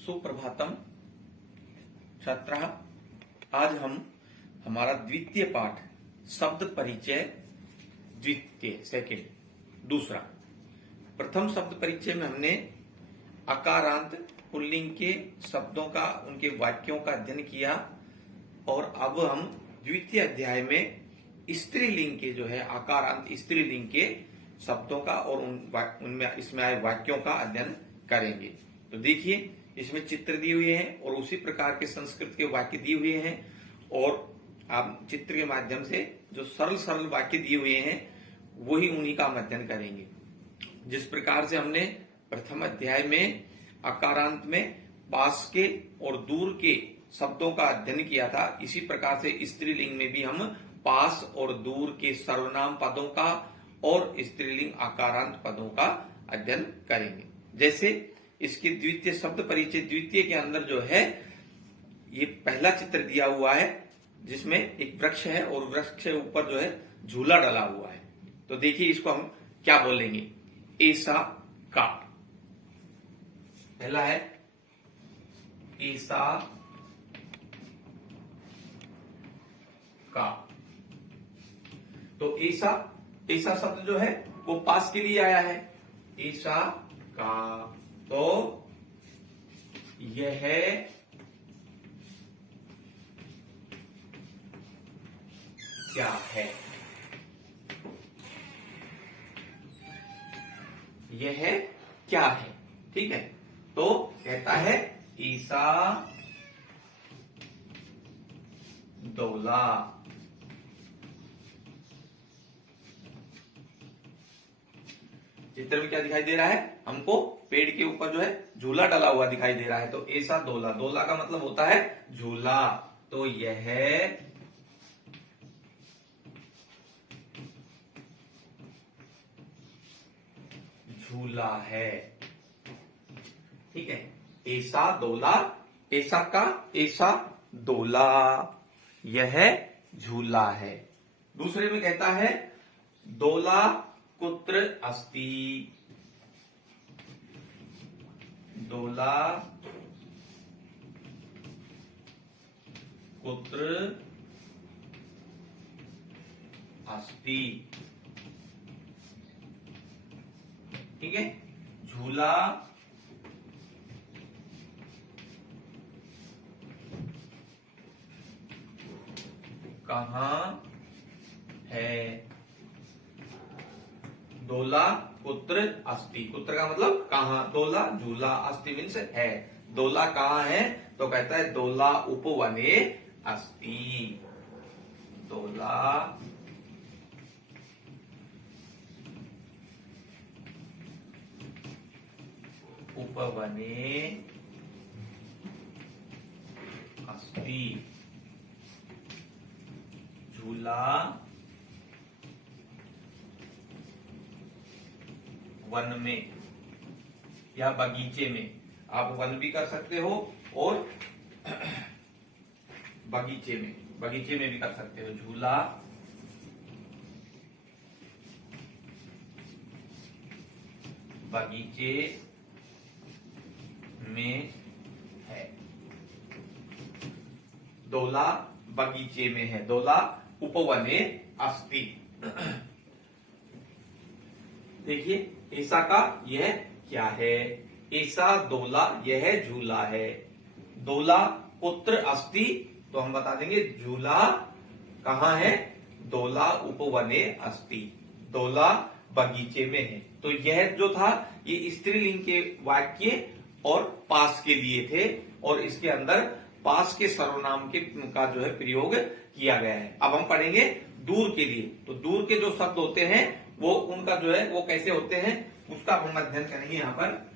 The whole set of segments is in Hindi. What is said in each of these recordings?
सुप्रभातम छात्राः। आज हम हमारा द्वितीय पाठ शब्द परिचय द्वितीय सेकंड दूसरा। प्रथम शब्द परिचय में हमने अकारांत पुल्लिंग के शब्दों का उनके वाक्यों का अध्ययन किया और अब हम द्वितीय अध्याय में स्त्रीलिंग के जो है आकारांत स्त्रीलिंग के शब्दों का और उनमें इसमें आए वाक्यों का अध्ययन करेंगे। तो देखिए, इसमें चित्र दिए हुए हैं और उसी प्रकार के संस्कृत के वाक्य दिए हुए हैं और आप चित्र के माध्यम से जो सरल सरल वाक्य दिए हुए हैं वही उन्हीं का हम अध्ययन करेंगे। जिस प्रकार से हमने प्रथम अध्याय में अकारांत में पास के और दूर के शब्दों का अध्ययन किया था, इसी प्रकार से स्त्रीलिंग में भी हम पास और दूर के सर्वनाम पदों का और स्त्रीलिंग आकारांत पदों का अध्ययन करेंगे। जैसे इसके द्वितीय शब्द परिचय द्वितीय के अंदर जो है ये पहला चित्र दिया हुआ है जिसमें एक वृक्ष है और वृक्ष के ऊपर जो है झूला डला हुआ है। तो देखिए इसको हम क्या बोलेंगे, ऐसा का। पहला है ऐसा का। तो ऐसा ऐसा शब्द जो है वो पास के लिए आया है, ऐसा का। तो यह क्या है, यह क्या है। ठीक है, तो कहता है ईसा दौला। चित्र में क्या दिखाई दे रहा है हमको, पेड़ के ऊपर जो है झूला डला हुआ दिखाई दे रहा है। तो ऐसा दौला, दौला का मतलब होता है झूला। तो यह झूला है। ठीक है, ऐसा दौला, ऐसा का ऐसा दौला, यह झूला है। दूसरे में कहता है दौला कुत्र अस्ति। दौला कुत्र अस्ति। ठीक है, झूला कहां है। दौला कुत्र अस्ति, कुत्र का मतलब कहां, दौला झूला, अस्ति मीन्स है। दौला कहां है, तो कहता है दौला उपवने अस्ति। दौला उपवने अस्ति। झूला वन में या बगीचे में, आप वन भी कर सकते हो और बगीचे में भी कर सकते हो। झूला बगीचे में है। दौला बगीचे में है, दौला उपवने अस्ति। देखिए ऐसा का यह क्या है, ऐसा दौला यह झूला है। दौला पुत्र अस्ति, तो हम बता देंगे झूला कहां है, दौला उपवने अस्ति, दौला बगीचे में है। तो यह जो था ये स्त्रीलिंग के वाक्य और पास के लिए थे और इसके अंदर पास के सर्वनाम के का जो है प्रयोग किया गया है। अब हम पढ़ेंगे दूर के लिए। तो दूर के जो शब्द होते हैं वो उनका जो है वो कैसे होते हैं उसका हम अध्ययन करेंगे यहां पर।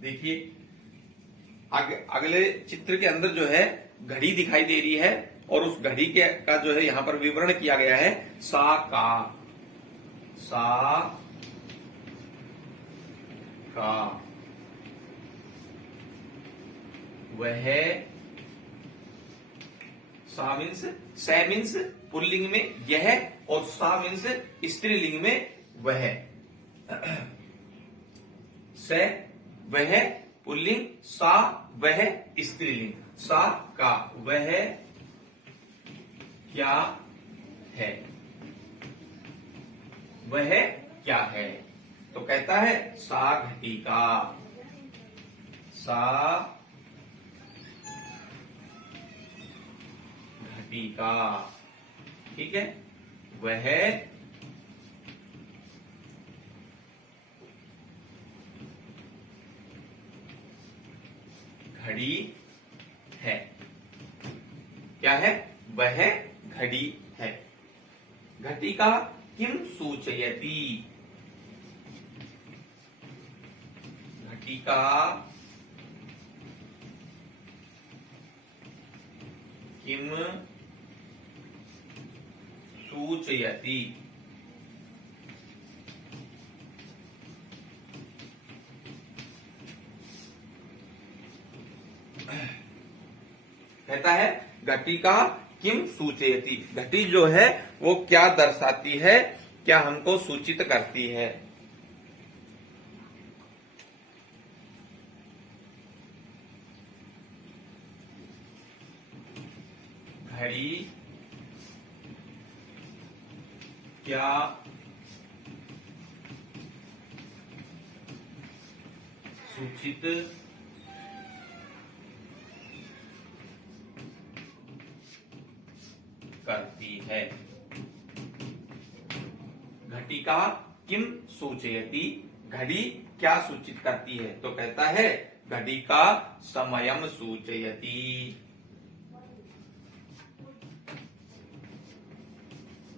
देखिए अगले चित्र के अंदर जो है घड़ी दिखाई दे रही है और उस घड़ी के का जो है यहां पर विवरण किया गया है। सा का, सा का, वह सा मीन्स, से मीन्स पुल्लिंग में यह, और सा मीन्स स्त्रीलिंग में वह। से वह पुल्लिंग, सा वह स्त्रीलिंग। सा का वह क्या है, वह क्या है, तो कहता है सा घटिका। सा घटिका, ठीक है, वह घड़ी है। क्या है, वह घड़ी है। घटिका किम सूचयति, घटिका किम सूचयति, कहता है घटिका किम सूचयति, घटी जो है वो क्या दर्शाती है, क्या हमको सूचित करती है। घड़ी क्या सूचित करती है। घटिका किम सूचयति, घड़ी क्या सूचित करती है, तो कहता है घटिका समयम सूचयति।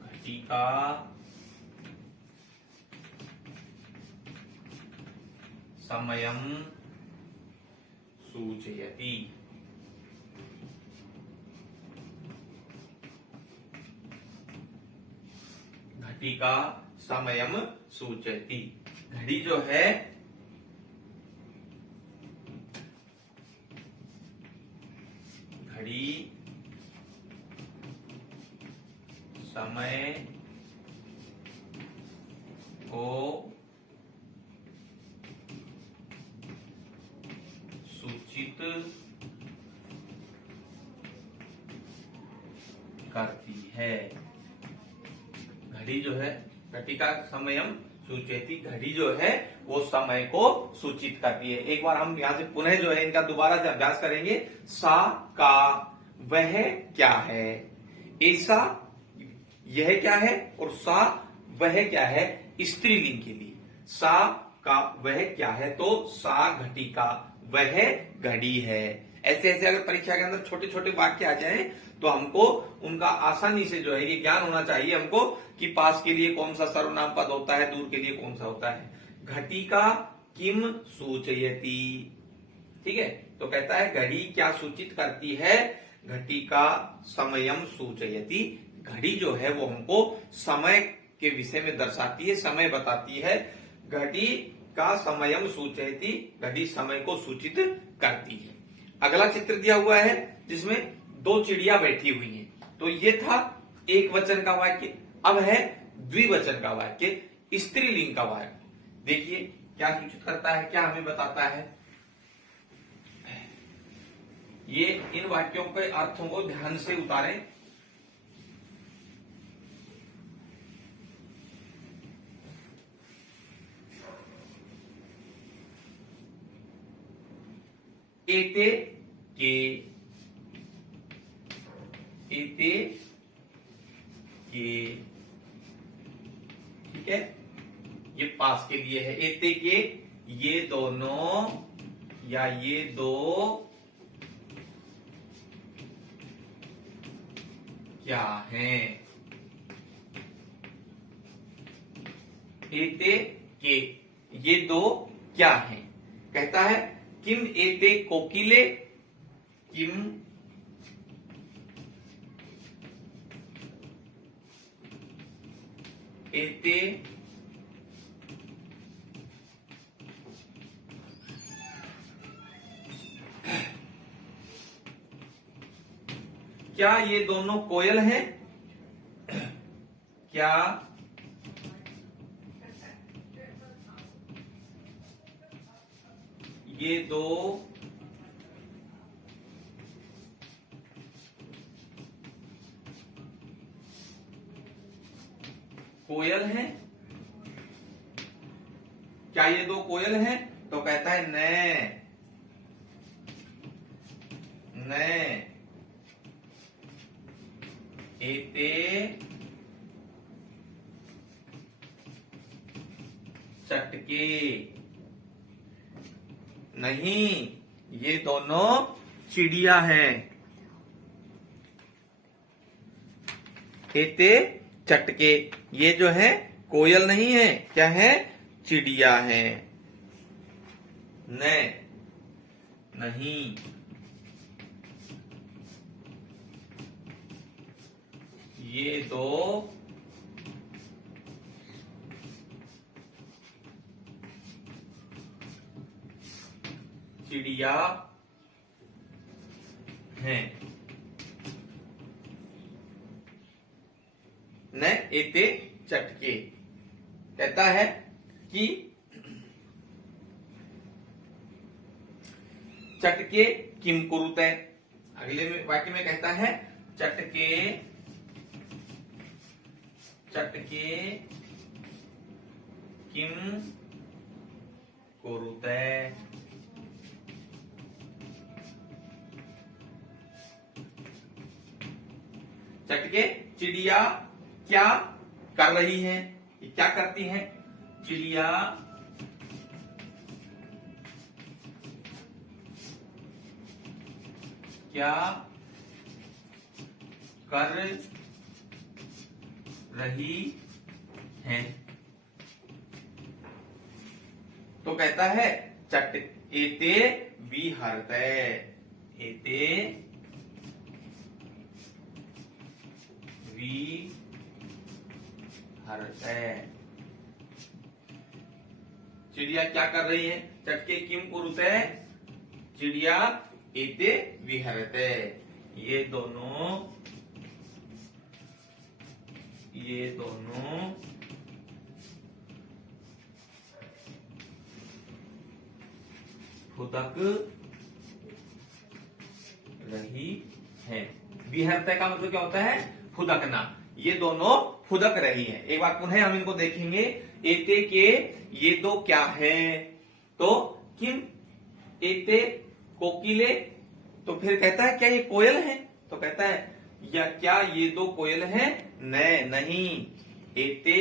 घटिका समयम सूचयति। घटिका समयम सूचयति, घड़ी जो है घड़ी समय को सूचित करती है। घड़ी जो है, घटिका समयम सूचयति, घड़ी जो है वो समय को सूचित करती है। एक बार हम यहां से पुनः जो है इनका दोबारा से अभ्यास करेंगे। सा का वह क्या है, ऐसा यह क्या है, और सा वह क्या है स्त्रीलिंग के लिए। सा का वह क्या है, तो सा घटिका वह घड़ी है। ऐसे ऐसे अगर परीक्षा के अंदर छोटे छोटे वाक्य आ जाएं तो हमको उनका आसानी से जो है ये ज्ञान होना चाहिए हमको कि पास के लिए कौन सा सर्वनाम पद होता है, दूर के लिए कौन सा होता है। घटिका किम सूचयति, ठीक है, तो कहता है घड़ी क्या सूचित करती है, घटिका समयम सूचयति, घड़ी जो है वो हमको समय के विषय में दर्शाती है, समय बताती है। घड़ी का समयम सूचयति, घड़ी समय को सूचित करती है। अगला चित्र दिया हुआ है जिसमें दो चिड़िया बैठी हुई हैं। तो ये था एक वचन का वाक्य, अब है द्विवचन का वाक्य, स्त्रीलिंग का वाक्य। देखिए क्या सूचित करता है, क्या हमें बताता है। ये इन वाक्यों के अर्थों को ध्यान से उतारें। एते के, एते के, ठीक है, ये पास के लिए है। एते के ये दोनों या ये दो क्या हैं। एते के ये दो क्या हैं, कहता है किम एते कोकिले, किम एते क्या ये दोनों कोयल हैं? क्या ये दो कोयल हैं? क्या ये दो कोयल हैं? तो कहता है न एते चटके। नहीं, ये दोनों चिड़िया हैं। एते चटके, ये जो है कोयल नहीं है, क्या है? चिड़िया है। नहीं, ये दो चिड़िया हैं। न एते चटके, कहता है कि चटके किम कुरुते। अगले वाक्य में कहता है चटके किम कुरुते। चटके चिड़िया क्या कर रही हैं? ये क्या करती हैं? चिड़िया क्या कर रही हैं? तो कहता है चट एते विहरते। एते विहरते। चिड़िया क्या कर रही है? चटके किम कुरुते। चिड़िया एते विहरते। ये दोनों फुदक रही है। विहरते का मतलब क्या होता है? फुदकना। ये दोनों फुदक रही है। एक बार पुनः हम इनको देखेंगे। एते के ये दो क्या है? तो किम एते कोकिले। तो फिर कहता है क्या ये कोयल है? तो कहता है या क्या ये दो कोयल हैं? नहीं, एते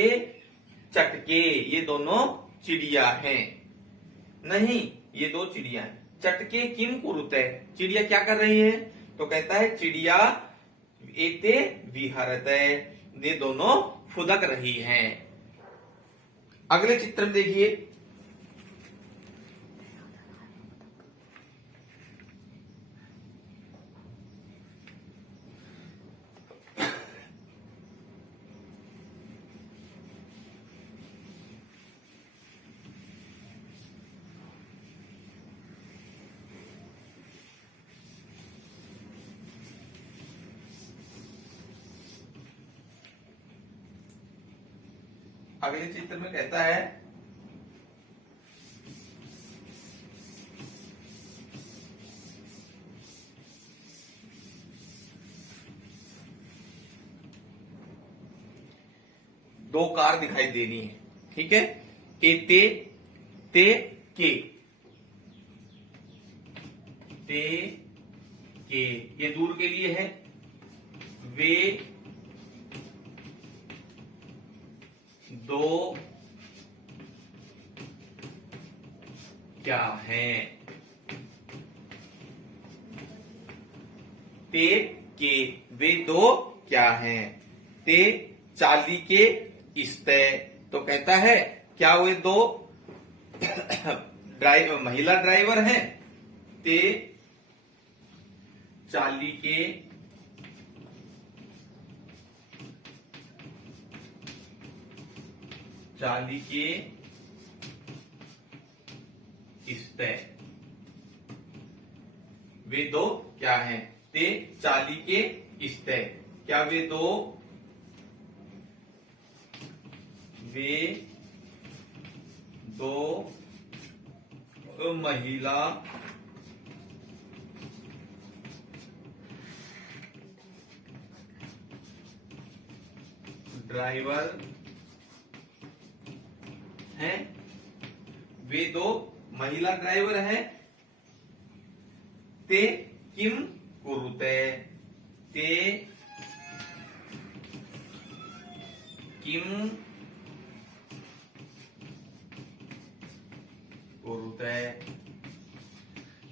चटके, ये दोनों चिड़िया हैं। नहीं, ये दो चिड़िया हैं। चटके किम कुरुते, चिड़िया क्या कर रही है? तो कहता है चिड़िया एते विहरते, ये दोनों फुदक रही हैं। अगले चित्र में देखिए। अगले चित्र में कहता है दो कार दिखाई देनी है। ठीक है, एते ते के, ते के ये दूर के लिए है। वे दो क्या हैं? ते के वे दो क्या हैं? ते चाली के इस्ते। तो कहता है क्या वे दो महिला ड्राइवर हैं? ते चाली के इस्ते। वे दो क्या हैं? ते चाली के इस्ते। क्या वे दो महिला ड्राइवर हैं। वे दो महिला ड्राइवर हैं। ते किम कुरुते। ते किम कुरुते।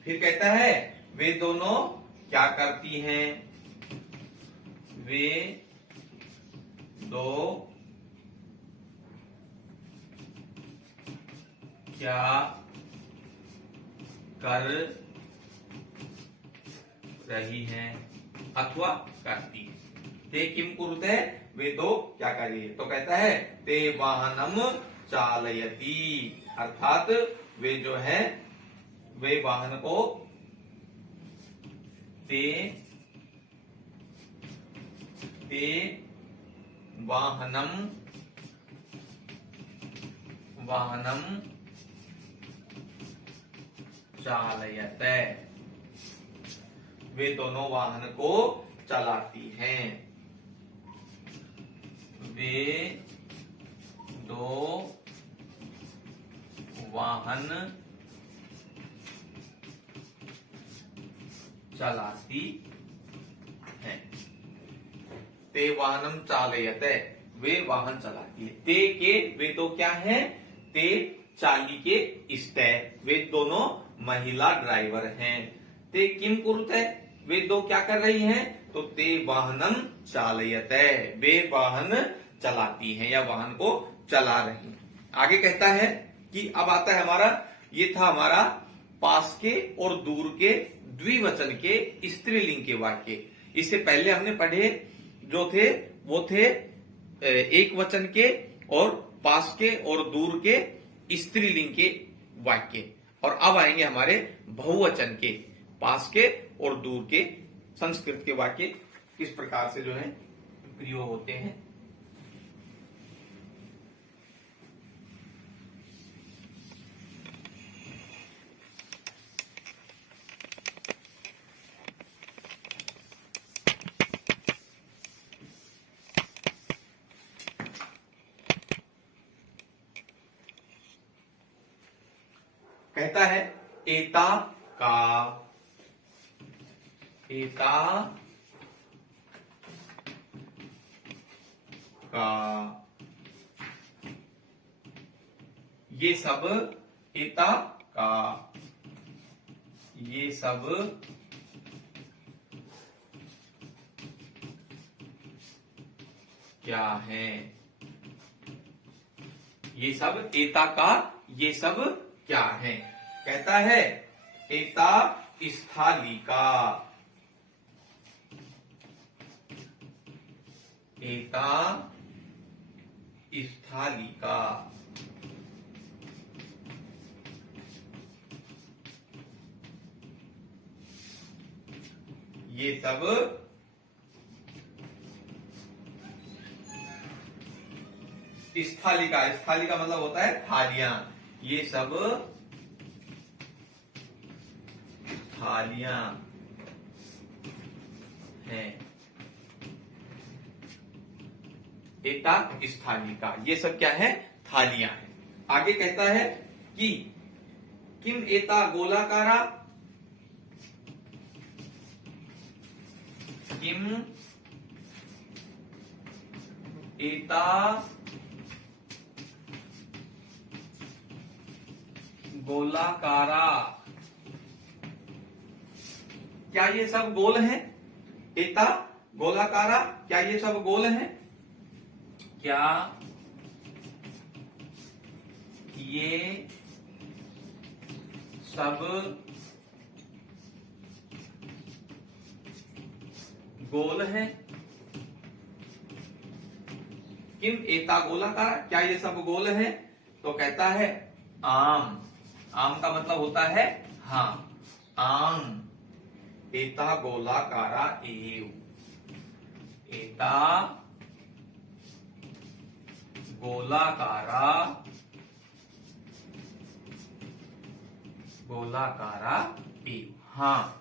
फिर कहता है वे दोनों क्या करती हैं। वे दो क्या कर रही हैं अथवा करती है। ते किम कुरुते, वे दो क्या कर रही है। तो कहता है ते वाहनम चालयति, अर्थात वे जो है वे वाहन को ते वाहनम चालयते, वे दोनों वाहन को चलाती हैं। वे दो वाहन चलाती हैं। ते वाहनम चालयते, वे वाहन चलाती है। ते के वे दो क्या हैं। ते चाली के इस्ते, वे दोनों महिला ड्राइवर हैं। ते किम कुरुते, वे दो क्या कर रही हैं। तो ते वाहनम चालयते, वे वाहन चलाती हैं या वाहन को चला रही हैं। आगे कहता है कि अब आता है हमारा, ये था हमारा पास के और दूर के द्विवचन के स्त्रीलिंग के वाक्य। इससे पहले हमने पढ़े जो थे वो थे एक वचन के और पास के और दूर के स्त्रीलिंग के वाक्य। और अब आएंगे हमारे बहुवचन के पास के और दूर के संस्कृत के वाक्य किस प्रकार से जो है प्रयोग होते हैं। कहता है एता का, एता का, ये सब, एता का ये सब क्या है। ये सब एता का ये सब क्या है। कहता है एता स्थालिका, एता स्थालिका, ये सब स्थालिका, स्थालिका मतलब होता है थालियां। ये सब थालियां हैं। एता स्थालिका, ये सब क्या है थालियां हैं। आगे कहता है कि किम एता गोलाकारा, किम एता गोलाकारा, क्या ये सब गोल हैं। एता गोलाकारा, क्या ये सब गोल हैं। क्या ये सब गोल हैं। किम एता गोलाकारा, क्या ये सब गोल हैं। तो कहता है आम, आम का मतलब होता है हाँ, आम एता गोलाकारा एव, एता गोलाकारा एव। हाँ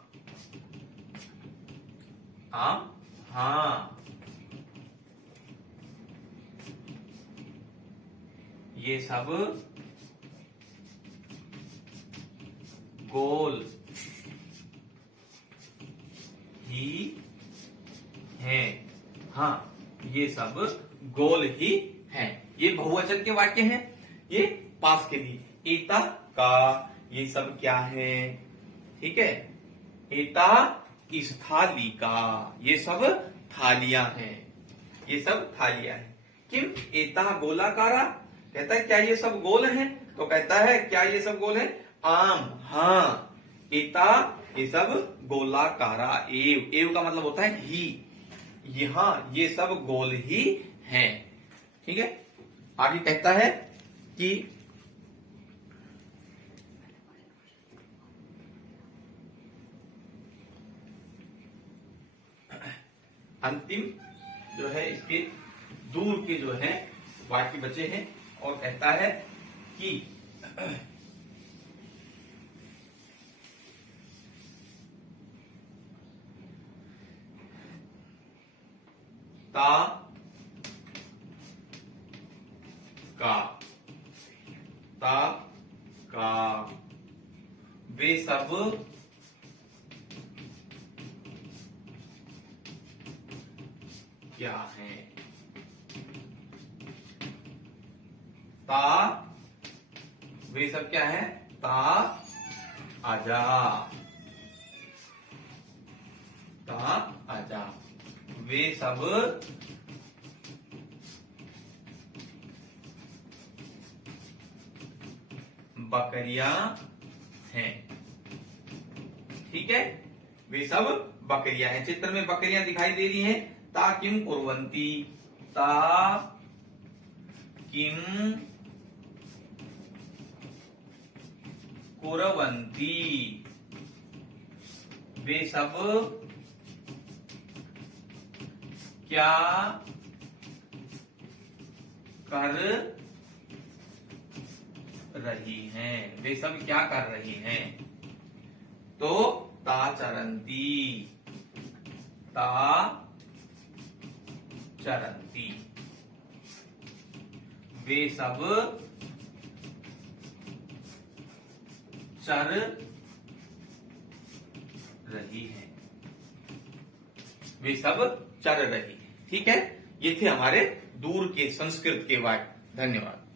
आम हाँ, ये सब गोल ही हैं। हाँ, ये सब गोल ही हैं। ये बहुवचन के वाक्य हैं, ये पास के लिए। एता का, ये सब क्या है? ठीक है, एता स्थालिका, ये सब थालियां हैं, ये सब थालियां हैं। किम एता गोलाकारा, कहता है क्या ये सब गोल हैं? तो कहता है क्या ये सब गोल है? आम हाँ, एता ये सब गोलाकारा एव, एव का मतलब होता है ही, यहाँ ये सब गोल ही हैं। ठीक है, आगे कहता है कि अंतिम जो है इसके दूर के जो है वाक्य बचे हैं, और कहता है कि ता का वे सब क्या है? ता वे सब क्या है? ता आजा, ता आजा, वे सब बकरियां हैं। ठीक है, वे सब बकरियां हैं। चित्र में बकरियां दिखाई दे रही हैं। ता किम कुर्वन्ति, ता किम कुर्वन्ति, वे सब क्या कर रही हैं? वे सब क्या कर रही हैं? तो ता चरन्ति, ता चरन्ति, वे सब चर रही हैं, वे सब चर रही हैं। ठीक है, ये थे हमारे दूर के संस्कृत के वाक्य। धन्यवाद।